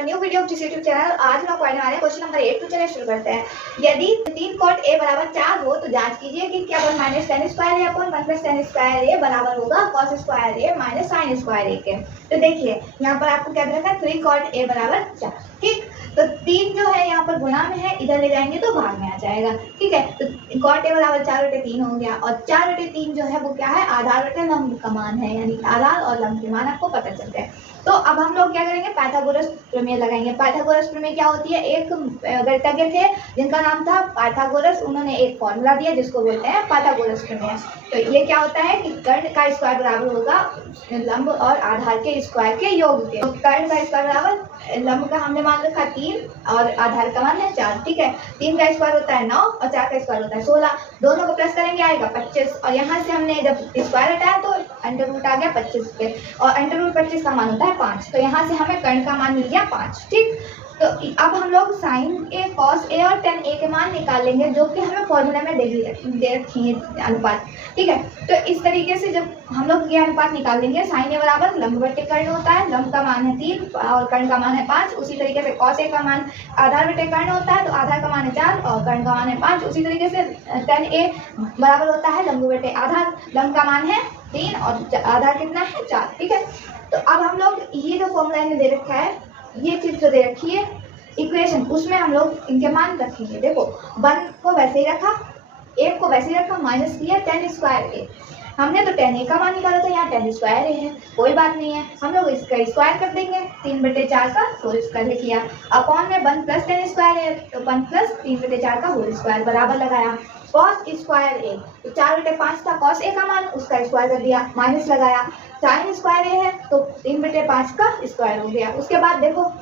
To new video of YouTube channel. आज हम पढ़ने वाले हैं क्वेश्चन नंबर 8। तो चलिए शुरू करते हैं। यदि 3 cot a बराबर 4 हो तो जांच कीजिए कि क्या 1 minus tan square a upon 1 plus tan square a बराबर होगा cos square a minus sin square a के। तो देखिए यहाँ पर आपको क्या रखा है 3 cot a बराबर 4। ठीक, तो 3 जो है यहाँ पर गुणा में है, इधर ले जाएंगे तो भाग में आ जाएगा। ठीक है, तो cot a बराबर 4/3 हो गया और 4/3 जो है वो क्या है, आधार बटे लंब का मान है, यानी आधार और लंब के मान आपको पता चल गए। तो अब हम लोग क्या करेंगे, पाइथागोरस प्रमेय लगाएंगे। पाइथागोरस प्रमेय क्या होती है, एक गणितज्ञ थे जिनका नाम था पाइथागोरस, उन्होंने एक फॉर्मूला दिया जिसको बोलते हैं पाइथागोरस प्रमेय। तो ये क्या होता है कि कर्ण का स्क्वायर बराबर होगा लंब और आधार के स्क्वायर के योग के। तो कर्ण का स्क्वायर बराबर लंब का हमने मान रखा 3 और आधार का मान है 4। ठीक है, 3 का स्क्वायर होता है 9 और 4 का स्क्वायर होता है 16। दोनों को प्लस करेंगे आएगा 25 और यहाँ से हमने जब स्क्वायर हटाया तो अंडर रूट आ गया 25 पे और अंडर रूट 25 का मान होता है 5। तो यहाँ से हमें कर्ण का मान मिल गया 5। ठीक, तो अब हम लोग साइन ए, कॉस ए और टेन ए के मान निकाल लेंगे जो कि हमें फॉर्मूला में दे रखी है अनुपात। ठीक है, तो इस तरीके से जब हम लोग ये अनुपात निकाल लेंगे, साइन ए बराबर लंब बटे कर्ण होता है, लंब का मान है 3 और कर्ण का मान है 5। उसी तरीके से कॉस ए का मान आधार बटे कर्ण होता है, तो आधार का मान है 4 और कर्ण का मान है 5। उसी तरीके से टेन ए बराबर होता है लंब बटे आधार, लंब का मान है 3 और आधार कितना है 4। ठीक है, तो अब हम लोग ये जो फॉर्मूला इन्हें दे रखा है, ये चीज जो दे रखी है इक्वेशन, उसमें हम लोग इनके मान रखेंगे। देखो 1 को वैसे ही रखा, 1 को वैसे ही रखा, माइनस किया tan स्क्वायर ए। हमने तो tan a का मान निकाला था, यहाँ tan स्क्वायर ए है, कोई बात नहीं है, हम लोग इसका स्क्वायर कर देंगे, 3/4 का होल स्क्वायर लिख लिया, अपॉन में 1 प्लस tan स्क्वायर ए, तो 1 प्लस 3/4 का होल स्क्वायर बराबर लगाया cos स्क्वायर ए। तो 4/5 था cos ए का मान, उसका स्क्वायर कर दिया, माइनस लगाया, sin स्क्वायर ए है तो 3/5 का स्क्वायर हो गया। उसके बाद देखो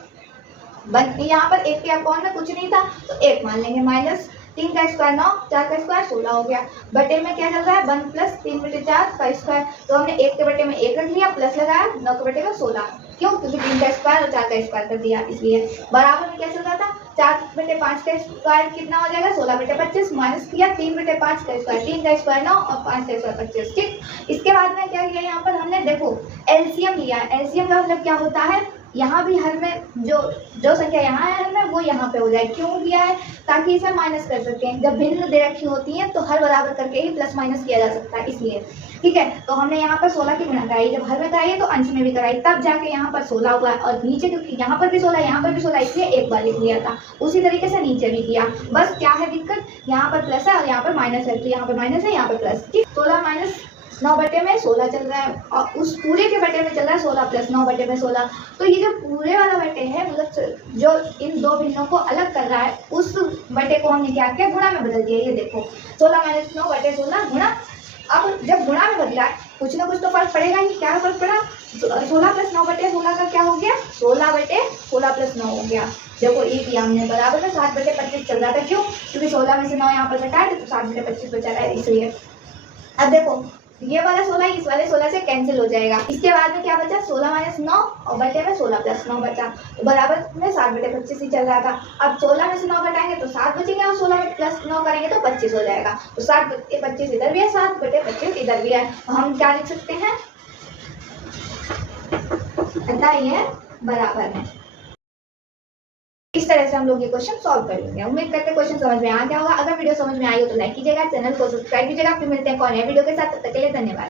यहाँ पर 1 के अपॉन में कुछ नहीं था तो 1 मान लेंगे, माइनस 3 का स्क्वायर 9, 4 का स्क्वायर 16 हो गया। बटे में क्या चल रहा है 1 प्लस 3/4 का स्क्वायर, तो हमने 1 के बटे में 1 रख लिया, प्लस लगाया 9 के बटे में 16। क्यों, क्योंकि 3 का स्क्वायर और 4 का स्क्वायर कर दिया, इसलिए बराबर में क्या चल रहा था 4/5 का स्क्वायर कितना हो जाएगा 16/25, माइनस किया 3/5 का स्क्वायर, 3 का स्क्वायर 9 और 5 का स्क्वायर 25। ठीक, इसके बाद में क्या किया, यहाँ पर हमने देखो एलसीएम लिया। एलसीएम का मतलब क्या होता है, यहाँ भी हर में जो संख्या यहाँ है हर में वो यहाँ पे हो जाए। क्यों किया है, ताकि इसे माइनस कर सकें। जब भिन्न दे रखी होती है तो हर बराबर करके ही प्लस माइनस किया जा सकता है, इसलिए। ठीक है, तो हमने यहाँ पर 16 की गुणा कराई, जब हर में कराई तो अंश में भी कराई, तब जाके यहाँ पर 16 हुआ और नीचे क्योंकि यहाँ पर भी 16 यहाँ पर भी 16, इसलिए एक बार लिख लिया था। उसी तरीके से नीचे भी किया, बस क्या है दिक्कत, यहाँ पर प्लस है और यहाँ पर माइनस है, तो यहाँ पर माइनस है यहाँ पर प्लस। ठीक, 16 माइनस 9 बटे में 16 चल रहा है और उस पूरे के बटे में चल रहा है 16 प्लस 9 बटे में 16। तो ये जो पूरे वाला बटे है, मतलब जो इन दो भिन्नों को अलग कर रहा है, उस बटे को हमने क्या किया, गुणा में बदल दिया। ये देखो 16 माइनस 9 बटे 16 गुणा। अब जब गुणा में बदला है कुछ ना कुछ तो फर्क पड़ेगा ही। क्या फर्क पड़ा, 16 प्लस 9 बटे 16 का क्या हो गया, 16/16 प्लस 9 हो गया। देखो ये किया हमने, बराबर में 7/25 चल रहा था। क्यों, क्योंकि 16 में से 9 यहाँ पर घटाए तो 7/25 बचा रहा है, इसलिए। अब देखो ये वाला 16 इस वाले 16 से कैंसिल हो जाएगा। इसके बाद में क्या बचा, 16 माइनस 9 और बटे में 16 प्लस 9 बचा, तो बराबर में 7/25 ही चल रहा था। अब 16 में से 9 घटाएंगे तो 7 बचेंगे और 16 में प्लस 9 करेंगे तो 25 हो जाएगा। तो 7/25 इधर भी है, 7/25 इधर भी है, तो हम क्या लिख सकते हैं, अतः ये बराबर है। इस तरह से हम लोग ये क्वेश्चन सॉल्व कर लेंगे। उम्मीद करते हैं क्वेश्चन समझ में आ गया होगा। अगर वीडियो समझ में आई हो तो लाइक कीजिएगा, चैनल को सब्सक्राइब कीजिएगा। फिर मिलते हैं एक और नए वीडियो के साथ, तब तक के लिए धन्यवाद।